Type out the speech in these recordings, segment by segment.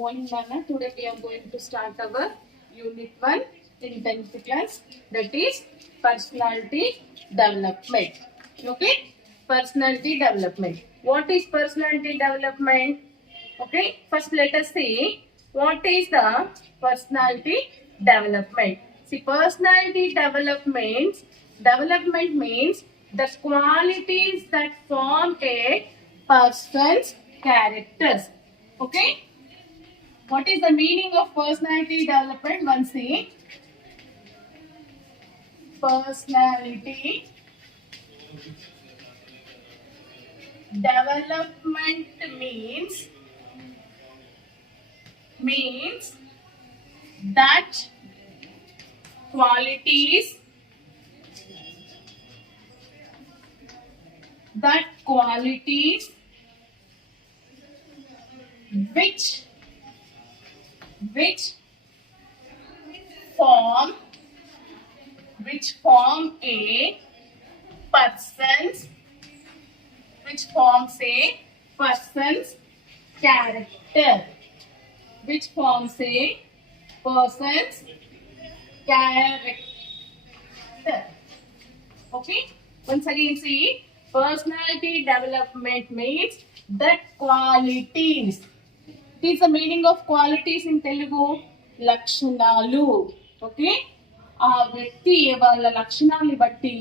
morning, Nana. Today we are going to start our Unit 1 in 10th class. That is Personality Development. Okay? Personality Development. What is Personality Development? Okay? First let us see what is the Personality Development. See, Personality Development means the qualities that form a person's characters. Okay? What is the meaning of personality development? Once see. Personality development means that qualities which form a person's character. Which forms a person's character. Okay? Once again see, personality development means that qualities. It is the meaning of qualities in Telugu. Lakshanalu. Okay? ఆ వ్యక్తి వాళ్ళ లక్షణాన్ని బట్టి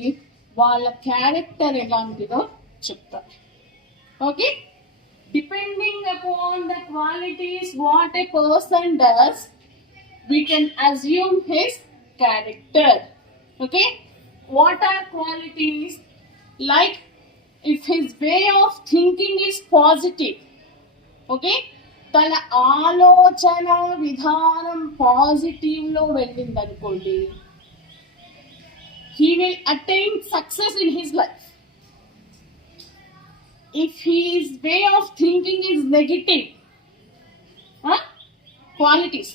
వాళ్ళ character ఎలాంటిదో చెప్తారు. Okay? Depending upon the qualities what a person does, we can assume his character. Okay? What are qualities? Like if his way of thinking is positive. Okay? తన ఆలోచన విధానం పాజిటివ్ లో వెళ్ళిందనుకోండి, he will attain success in his life. If his way of thinking is negative, qualities,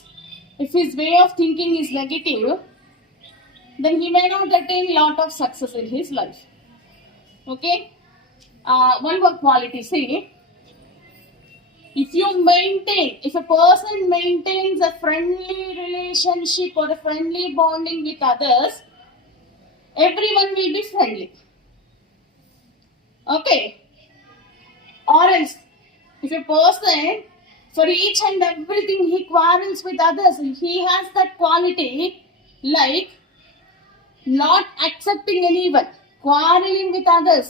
if his way of thinking is negative, then he may not attain lot of success in his life. Okay? One more quality, see, if a person maintains a friendly relationship or a friendly bonding with others, everyone will be friendly. Okay? Or else, if a person, for each and everything he quarrels with others, he has that quality like not accepting anyone, quarreling with others,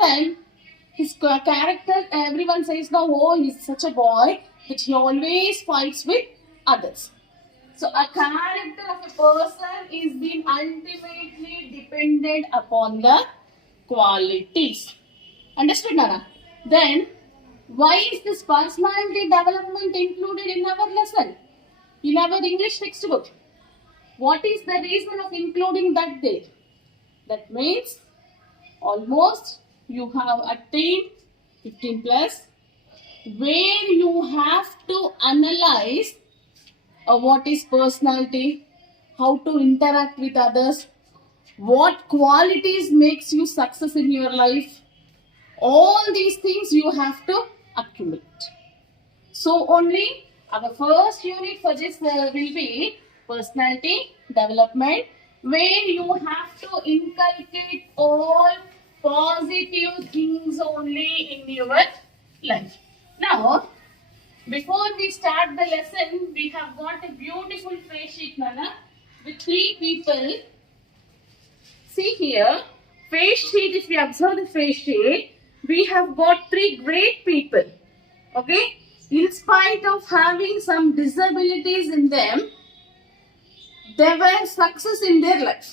then his character, everyone says, no, oh, he's such a boy, but he always fights with others. So a character of a person is being ultimately dependent upon the qualities. Understood, Nana? Then, why is this personality development included in our lesson? In our English textbook? What is the reason of including that there? That means, almost you have attained 15 plus, where you have to analyze what is personality, how to interact with others, what qualities makes you success in your life. All these things you have to accumulate. So only our first unit for this will be personality development, where you have to inculcate all positive things only in your life. Now, before we start the lesson, we have got a beautiful phrase sheet, Nana, with 3 people. See here, phrase sheet, if we observe the phrase sheet, we have got 3 great people. Okay? In spite of having some disabilities in them, they were success in their life.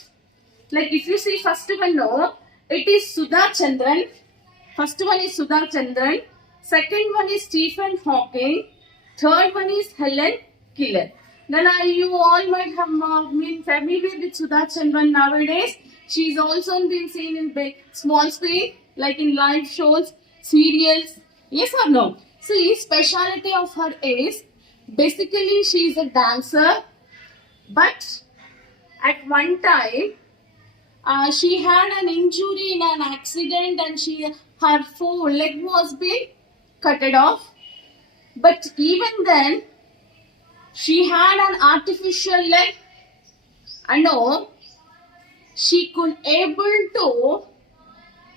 Like if you see first one, no, it is Sudha Chandran. First one is Sudha Chandran. Second one is Stephen Hawking. Third one is Helen Keller. Then you all might have been familiar with Sudha Chandran nowadays. She's also been seen in big, small screen, like in live shows, serials. Yes or no? See, speciality of her is, basically she is a dancer, but at one time, she had an injury in an accident and her leg was being cut off. But even then, she had an artificial leg. I know she could able to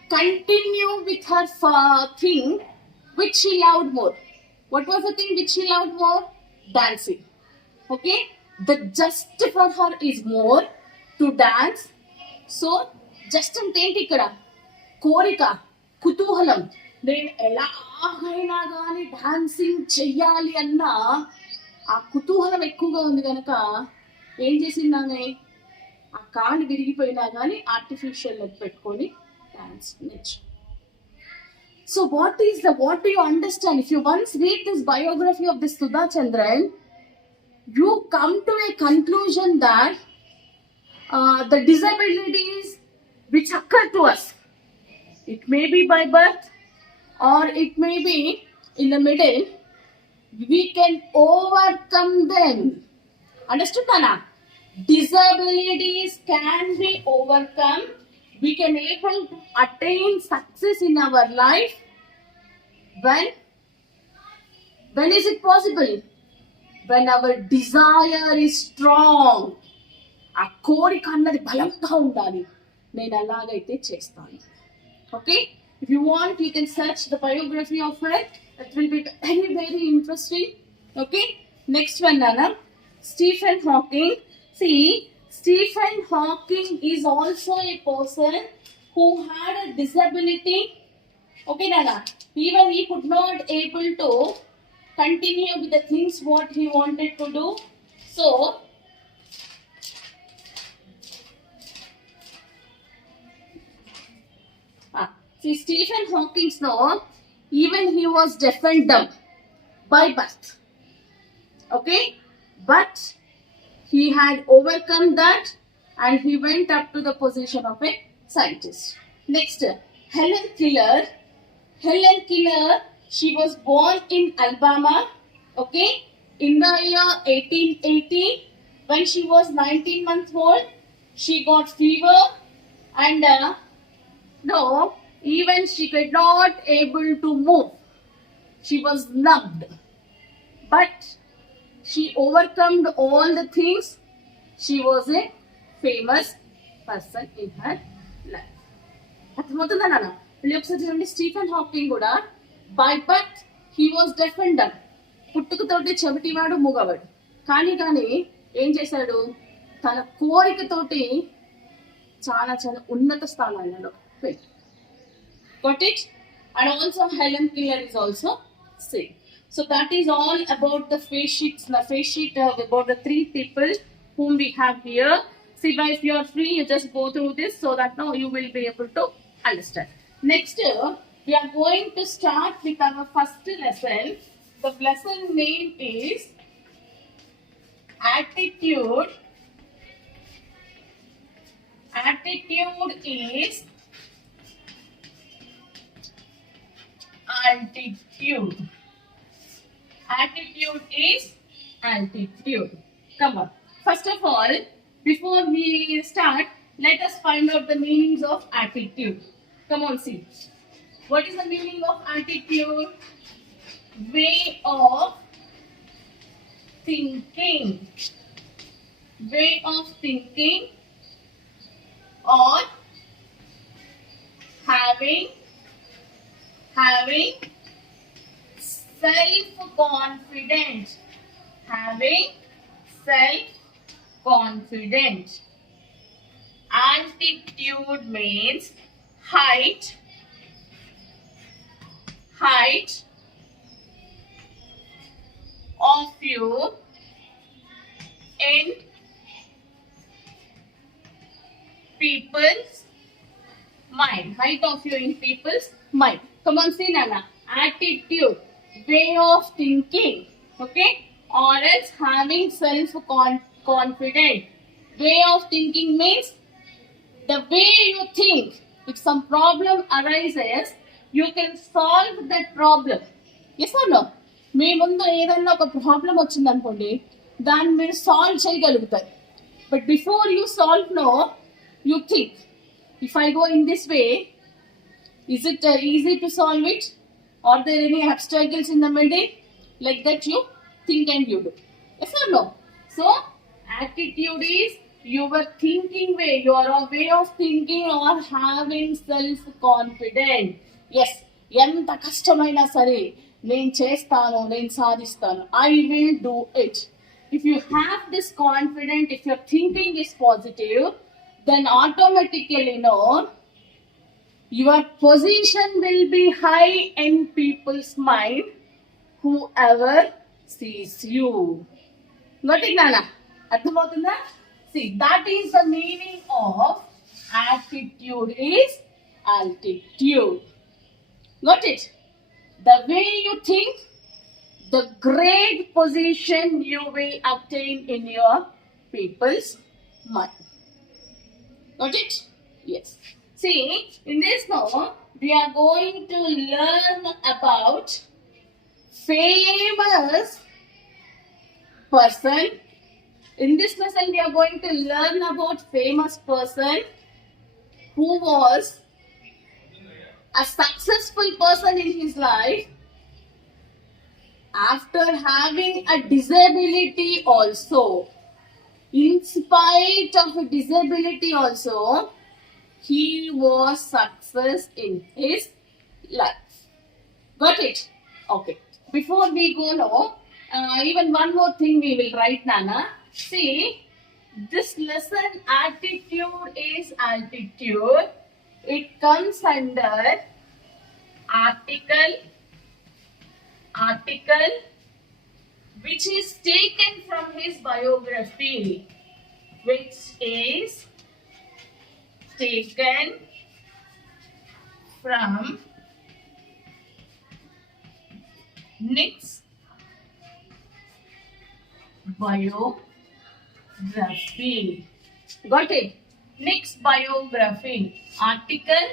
continue with her thing which she loved more. What was the thing which she loved more? Dancing. Okay? The just for her is more to dance. So, just ఏంటి ఇక్కడ కోరిక కుతూహలం నేను ఎలాగైనా కానీ dancing చెయ్యాలి అన్న ఆ కుతూహలం ఎక్కువగా ఉంది కనుక ఏం చేసింది ఆమె ఆ కాలు విరిగిపోయినా కానీ ఆర్టిఫిషియల్ లెగ్ పెట్టుకొని డాన్స్ నేర్చు. So what do you understand? If you once read this biography of this Sudha Chandran, you come to a conclusion that the disabilities which occur to us, it may be by birth or it may be in the middle, we can overcome them. Understood, Nana? Disabilities can be overcome. We can able to attain success in our life. When is it possible? When our desire is strong. ఆ కోరిక అన్నది బలంగా ఉండాలి. నేను అలాగైతే చేస్తాను. Okay? If you want, you can search the biography of her. That will be very, very interesting. Okay? Next one, Nana. Stephen Hawking. See, Stephen Hawking is also a person who had a disability. Okay, Nana. Even he could not able to continue with the things what he wanted to do. So, see, Stephen Hawking's no, even he was deaf and dumb by birth. Okay? But he had overcome that and he went up to the position of a scientist. Next, Helen Keller. Helen Keller, she was born in Alabama, okay, in the year 1880. When she was 19 months old, she got fever and even she could not able to move. She was numbed. But she overcome all the things. She was a famous person in her life. అర్థమవుతుందా నాన్న? మళ్ళీ ఒకసారి చూడండి, Stephen Hawking కూడా by birth he was deaf and dumb. పుట్టుకతోటి చెవిటివాడు మూగవాడు. కానీ ఏం చేశాడు? తన కోరికతోటి చాలా చాలా ఉన్నత స్థానాలలో వెళ్ళి. Got it? And also Helen Keller is also same. So that is all about the face sheet about the three people whom we have here. See, if you are free, you just go through this so that now you will be able to understand. Next, we are going to start with our first lesson. The lesson name is Attitude. Attitude is altitude. Attitude is altitude. Come on. First of all, before we start, let us find out the meanings of attitude. Come on, see. What is the meaning of attitude? Way of thinking. Way of thinking or having self-confidence. Having self-confidence. Altitude means height of you in people's mind. Height of you in people's mind. Come on, see, Nana. Attitude, way of thinking, okay, or else having self-confidence. Way of thinking means the way you think. If some problem arises, you can solve that problem. Yes or no? మీ ముందు ఏదన్నా ఒక problem వచ్చింది అనుకోండి, దాన్ని మీరు solve చేయగలుగుతారు. But before you solve no, you think, if I go in this way, is it easy to solve it? Are there any obstacles in the middle? Like that you think and you do. Yes or no? So, attitude is your thinking way, your way of thinking or having self-confidence. Yes, ఎంత కష్టమైనా సరే నేను చేస్తాను, నేను సాధిస్తాను. I will do it. If you have this confidence, if your thinking is positive, then automatically, your position will be high in people's mind, whoever sees you. Got it, Nana? అర్థమవుతుందా? See, that is the meaning of attitude is altitude. Got it? The way you think, the great position you will attain in your people's mind. Got it? Yes. See, in this now, we are going to learn about famous person. In this lesson, we are going to learn about famous person who was a successful person in his life after having a disability also. In spite of a disability also, he was success in his life. Got it? Okay. Before we go now, even one more thing we will write, Nana. See, this lesson attitude is altitude. It comes under article which is taken from his biography, which is taken from Nick's biography. Got it? Nick's biography. Article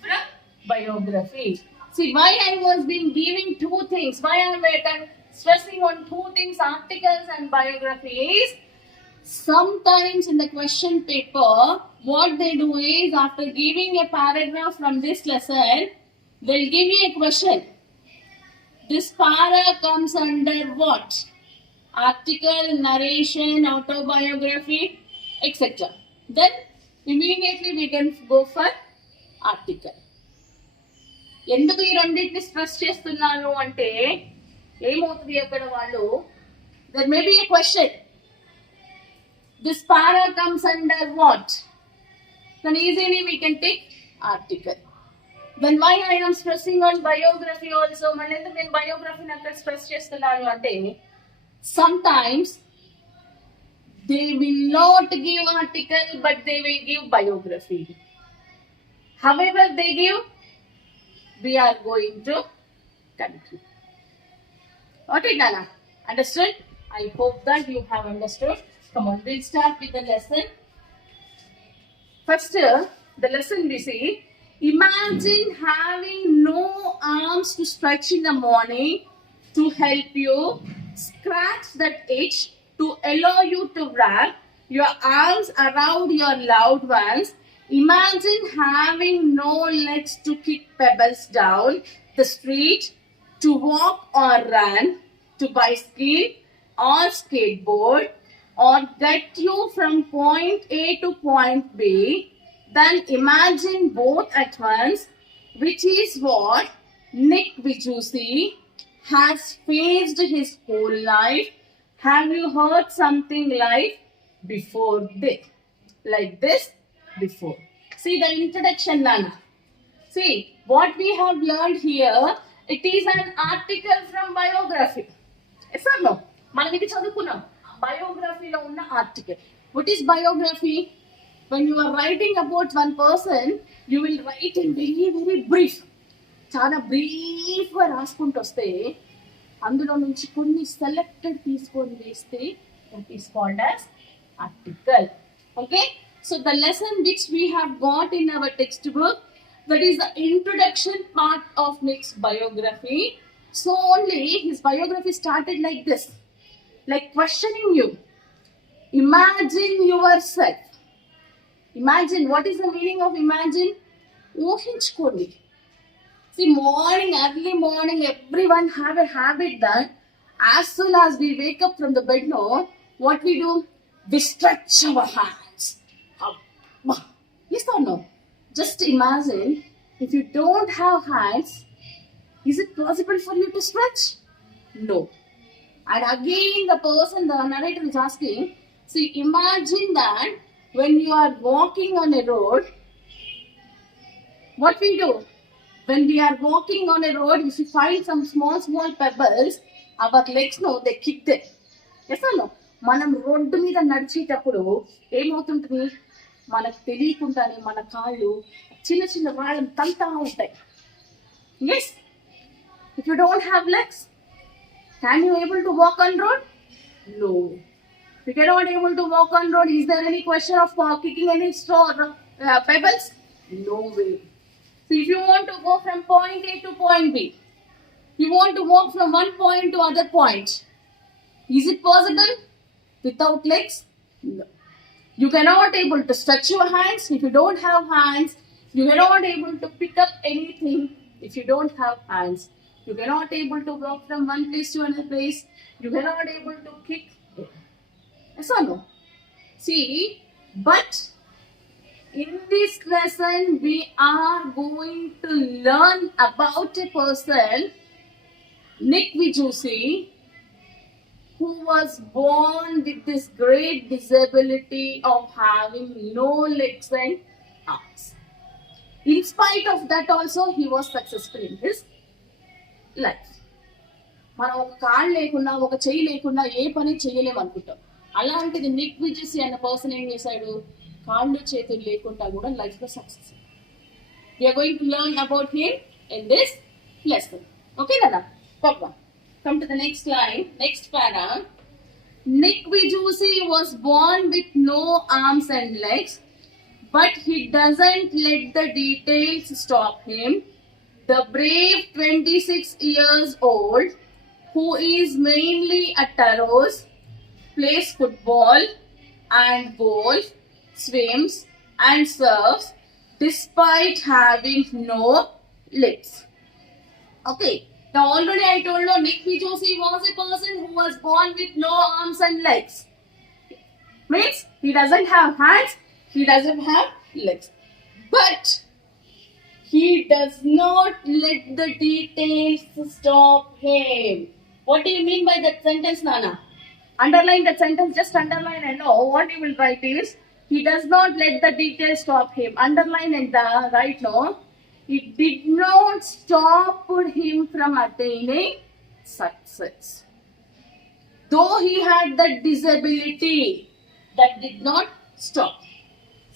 from biography. See, why I was been giving two things, why I am stressing on two things, articles and biographies. Sometimes in the question paper, what they do is, after giving a paragraph from this lesson, they'll give you a question. This para comes under what? Article, narration, autobiography, etc. Then immediately we can go for article. ఎందుకు ఈ రెండింటిని stress చేస్తున్నాను అంటే ఏమవుతుంది అక్కడ వాళ్ళు, there may be a question. This para comes under what? Then easily we can take article. Then why I am stressing on biography also? మళ్ళీ ఎందుకు నేను biography అక్కడ స్ట్రెస్ చేస్తున్నాను అంటే, sometimes they will not give article but they will give biography. However they give, we are going to continue. Okay, Nana? Understood? I hope that you have understood. Come on, we'll start with the lesson. First, the lesson we see, imagine having no arms to stretch in the morning to help you scratch that itch to allow you to wrap your arms around your loved ones. Imagine having no legs to kick pebbles down the street, to walk or run, to bicycle or skateboard, or get you from point A to point B. Then imagine both at once, which is what Nick Vijusi has faced his whole life. Have you heard something like this before? See the introduction, Nana. See, what we have learned here, it is an article from biography. Yes or no? మనం ఇది చదువుకున్నాం, biographyలో ఉన్న article. What is biography? When you are writing about one person, you will write in very, very brief. చాలా బ్రీఫ్గా రాసుకుంటూ వస్తే అందులో నుంచి కొన్ని సెలెక్టెడ్ తీసుకొని వేస్తే that is called as article. Okay? So the lesson which we have got in our textbook, that is the introduction part of Nick's biography. So only his biography started like this, like questioning you. Imagine yourself. Imagine. What is the meaning of imagine? ఊహించుకోండి. See, early morning, everyone have a habit that As soon as we wake up from the bed, no, what we do? We stretch our hands. Abba. Yes or no? Just imagine if you don't have hands, is it possible for you to stretch? No. And again, the narrator is asking, see, imagine that when you are walking on a road, what we do? When we are walking on a road, if you find some small pebbles, our legs, no, they kick them. Yes or no? మనం road మీద నడిచేటప్పుడు ఏమవుతుంటుంది, మనకు తెలియకుండానే మన కాళ్ళు చిన్న చిన్న రాళ్ళని తంతా ఉంటాయి. Yes, if you don't have legs, can you able to walk on road? No. If you cannot able to walk on road, is there any question of kicking any pebbles? No way. So if you want to go from point A to point B, you want to walk from one point to other point, is it possible without legs? No. You cannot able to stretch your hands if you don't have hands. You cannot able to pick up anything if you don't have hands. You cannot able to walk from one place to another place. You cannot able to kick. Yes or no? See, but in this lesson we are going to learn about a person, Nick Vijaysi, who was born with this great disability of having no legs and arms. In spite of that also, he was successful in his life. మనం ఒక కాళ్ళు లేకుండా ఒక చెయ్యి లేకుండా ఏ పని చేయలేము అనుకుంటాం. అలాంటిది నిక్ విజయసి అనే పర్సన్ ఏం చేశాడు, కాళ్ళు చేతులు లేకుండా కూడా లైఫ్ లో success. We are going to learn about him in this lesson. Okay, Nana? Papa. Come to the next line, next para. Nick Vijaysi was born with no arms and legs, but he doesn't let the details stop him. The brave 26 years old, who is mainly a terrorist, plays football and golf, swims and surfs despite having no legs. Okay, now already I told you Nick Vijaysi was a person who was born with no arms and legs. Means he doesn't have hands, he doesn't have legs. But he does not let the details stop him. What do you mean by that sentence, Nana? Underline that sentence, just underline and know what you will write is, he does not let the details stop him. Underline and write no. It did not stop him from attaining success. Though he had that disability, that did not stop.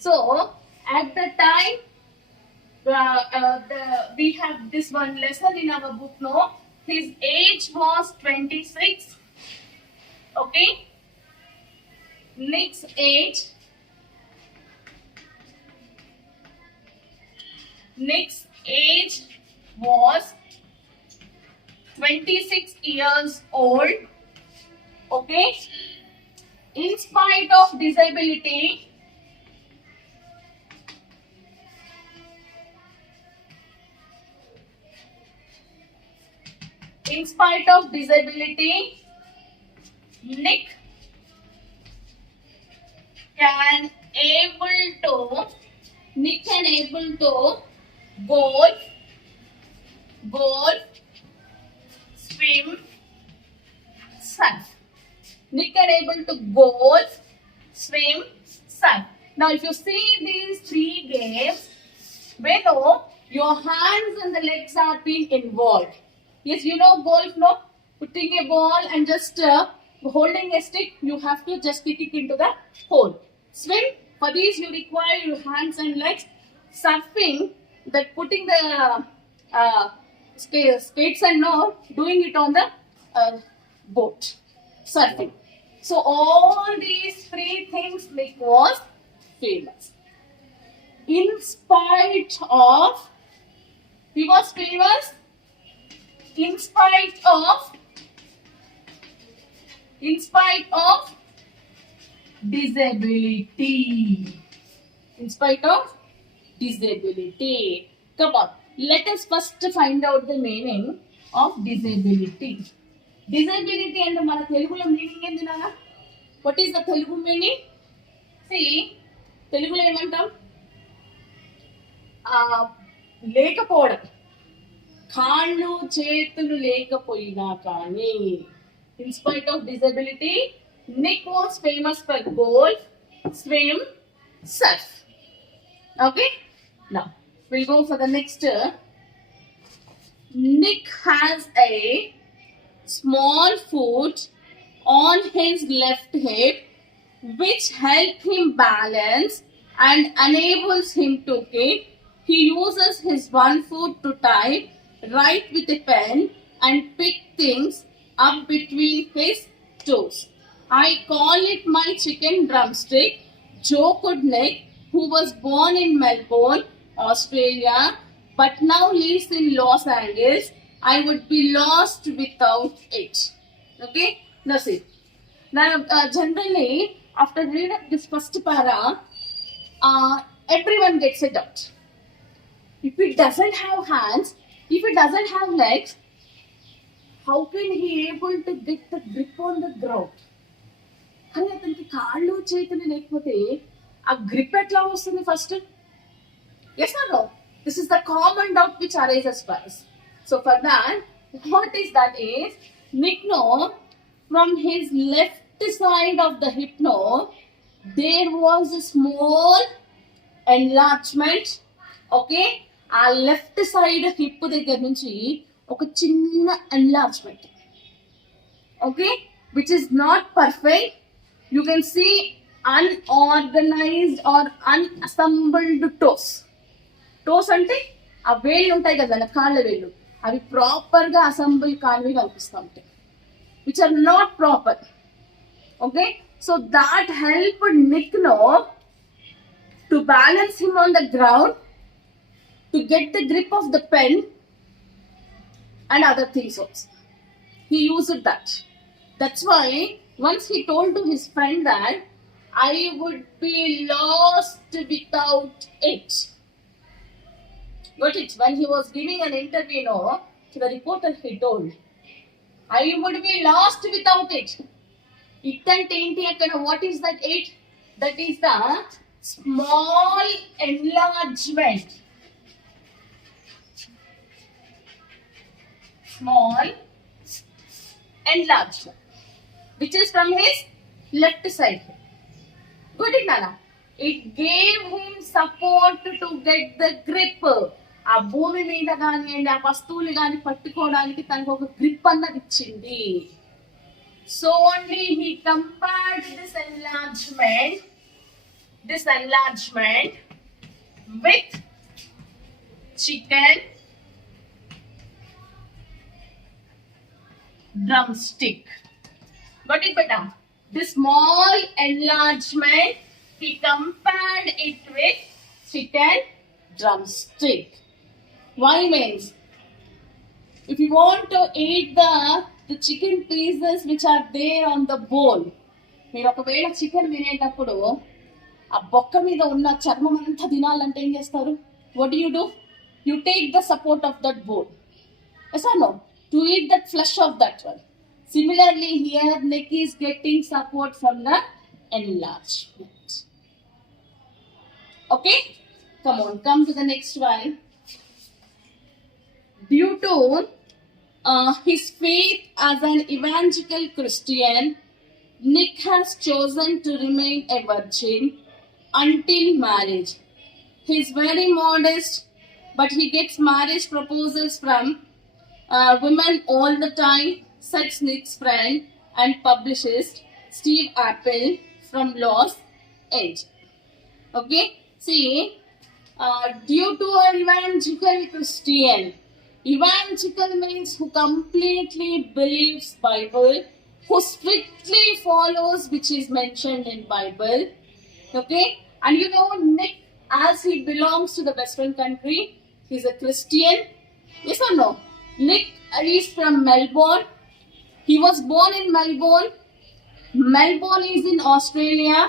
So, at the time, we have this one lesson in our book, no? His age was 26. Okay? Nick's age. Nick's age was 26 years old. Okay? In spite of disability, Nick can able to golf, swim, surf. Nick can able to golf, swim, surf. Now if you see these three games, below your hands and the legs are being involved. Yes, you know golf, no? Putting a ball and just holding a stick, you have to just kick it into the hole. Swim, for these you require your hands and legs. Surfing, that putting the skates and all, doing it on the boat. Surfing. So all these three things Nick was famous. In spite of, he was famous in spite of disability. In spite of disability. Come on, let us first find out the meaning of disability. Disability and మన తెలుగులో meaning ఏంది నాన్న? What is the Telugu meaning? See, తెలుగులో ఏమంటాం? లేకపోవడం, కాళ్ళు చేతులు లేకపోయినా కానీ, in spite of disability, Nick was famous for golf, swim, surf. Okay, now we'll go for the next. Nick has a small foot on his left hip which help him balance and enables him to hit. He uses his one foot to type, write with a pen and pick things up between his toes. I call it my chicken drumstick, joked Nick, who was born in Melbourne, Australia, but now lives in Los Angeles. I would be lost without it. Okay, that's it. Now, generally, after reading this first para, everyone gets a doubt. If it doesn't have hands, if it doesn't have legs, how can he able to get the grip on the ground? కానీ అతనికి కాళ్ళు చేతులు లేకపోతే ఆ grip ఎట్లా వస్తుంది first? Yes or no? This is the common doubt which arises for us. So for that, what is that is, Nick know from his left side of the hip know, there was a small enlargement. Okay, ఆ left side hip దగ్గర నుంచి ఒక చిన్న enlargement. Okay, which is not perfect. You can see unorganized or unassembled toes. Toes అంటే ఆ వేళ్ళు ఉంటాయి కదా, కాళ్ళ వేళ్ళు, అవి ప్రాపర్గా అసెంబుల్ కానివి కనిపిస్తూ ఉంటాయి, which are not proper. Okay, so that help Nick know to balance him on the ground, to get the grip of the pen and other things also. He used that. That's why once he told to his friend that I would be lost without it. Got it? When he was giving an interview, to the reporter, he told, I would be lost without it. It and enti akkada, what is that it? That is the small enlargement. Small enlargement, which is from his left side. Got it, Nana? It gave him support to get the grip. ఆ భూమి మీద కానివ్వండి, ఆ వస్తువులు కానీ పట్టుకోవడానికి తనకు ఒక గ్రిప్ అన్నది ఇచ్చింది. So only he compared this enlargement with chicken drumstick. Got it, beta? This small enlargement, he compared it with chicken drumstick. Why means, if you want to eat the chicken pieces which are there on the bone, మీరు ఒకవేళ chicken తినేటప్పుడు ఆ బొక్క మీద ఉన్న చర్మం అంతా తినాలంటే ఏం చేస్తారు? What you do? You take the support of that bone. Yes or no? To eat that flesh of that one. Similarly here, Nick is getting support from the enlargement. Okay, come on, come to the next one. Due to his faith as an evangelical Christian, Nick has chosen to remain a virgin until marriage. He is very modest, but he gets marriage proposals from women all the time, such Nick's friend and publicist Steve Apple from Los Angeles. Okay, see, due to an evangelical Christian, evangelical means who completely believes Bible, who strictly follows which is mentioned in Bible. Okay, and you know Nick, as he belongs to the Western country, he's a Christian. Yes or no? Nick is from Melbourne. He was born in Melbourne. Melbourne is in Australia.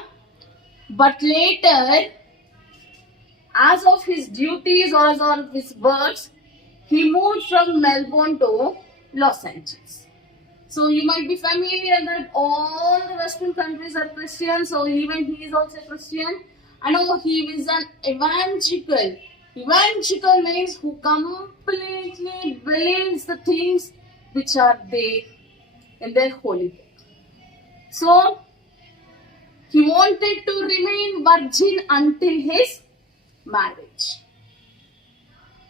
But later, as of his duties or as of his works, he moved from Melbourne to Los Angeles. So you might be familiar that all the Western countries are Christian, so even he is also Christian. I know he is an evangelical. Evangelical means who completely believes the things which are there in their holy book. So he wanted to remain virgin until his marriage.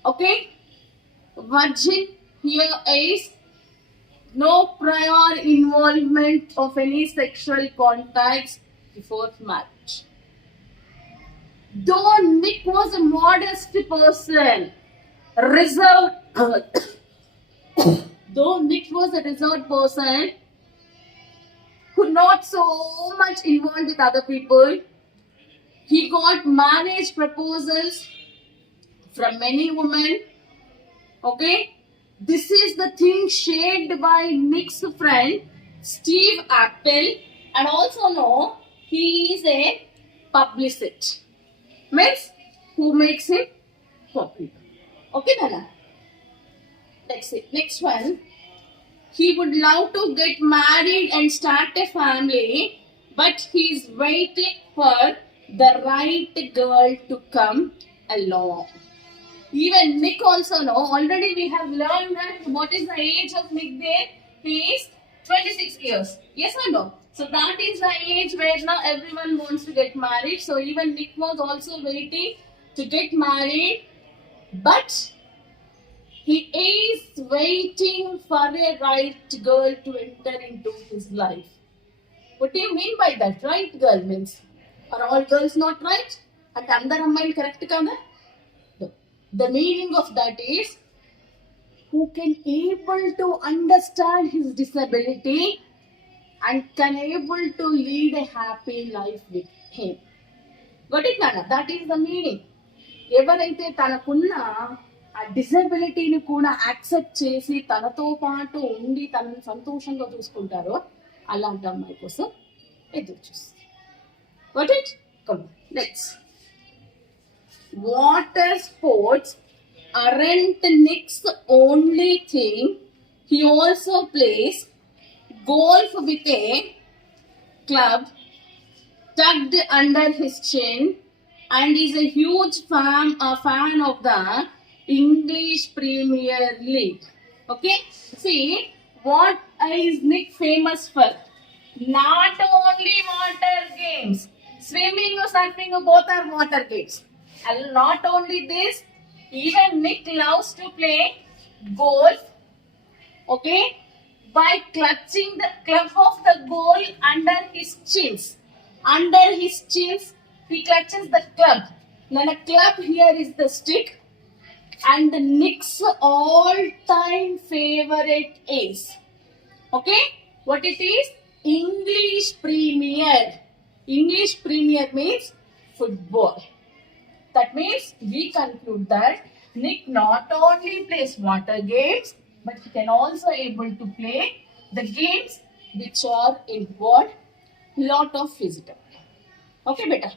Okay? Virgin here is no prior involvement of any sexual contacts before marriage. Though Nick was a modest person, reserved, though Nick was a reserved person, who not so much involved with other people, he got marriage proposals from many women. Okay? This is the thing shared by Nick's friend Steve Apple, and also know he is a publicist. Means who makes him popular. Okay, Nana? Let's see. Next one. He would love to get married and start a family, but he is waiting for the right girl to come along. Even Nick also know, already we have learned that what is the age of Nick there? He is 26 years. Yes or no? So that is the age where now everyone wants to get married. So even Nick was also waiting to get married. But he is waiting for a right girl to enter into his life. What do you mean by that? Right girl means, are all girls not right? And andar ammayil correct kada? The meaning of that is who can able to understand his disability and can able to lead a happy life with him. Got it, Nana? That is the meaning. ఎవరైతే తనకున్న ఆ డిసబిలిటీని కూడా accept చేసి తనతో పాటు ఉండి తనని సంతోషంగా చూసుకుంటారో అలాంటి అమ్మాయి కోసం ఎదురు చూస్తుంది. Got it? Come on. Next. Water sports aren't Nick's only thing. He also plays golf with a club tucked under his chin and is a huge fan of the English Premier League. Okay? See, what is Nick famous for? Not only water games. Swimming or surfing both are water games. And not only this, even Nick loves to play golf, okay, by clutching the club of the goal under his chins. Under his chins, he clutches the club. Now the club here is the stick, and Nick's all-time favorite is, okay, what it is? English Premier. English Premier means football. That means we conclude that Nick not only plays water games, but he can also able to play the games which are involved lot of physical. Okay, beta.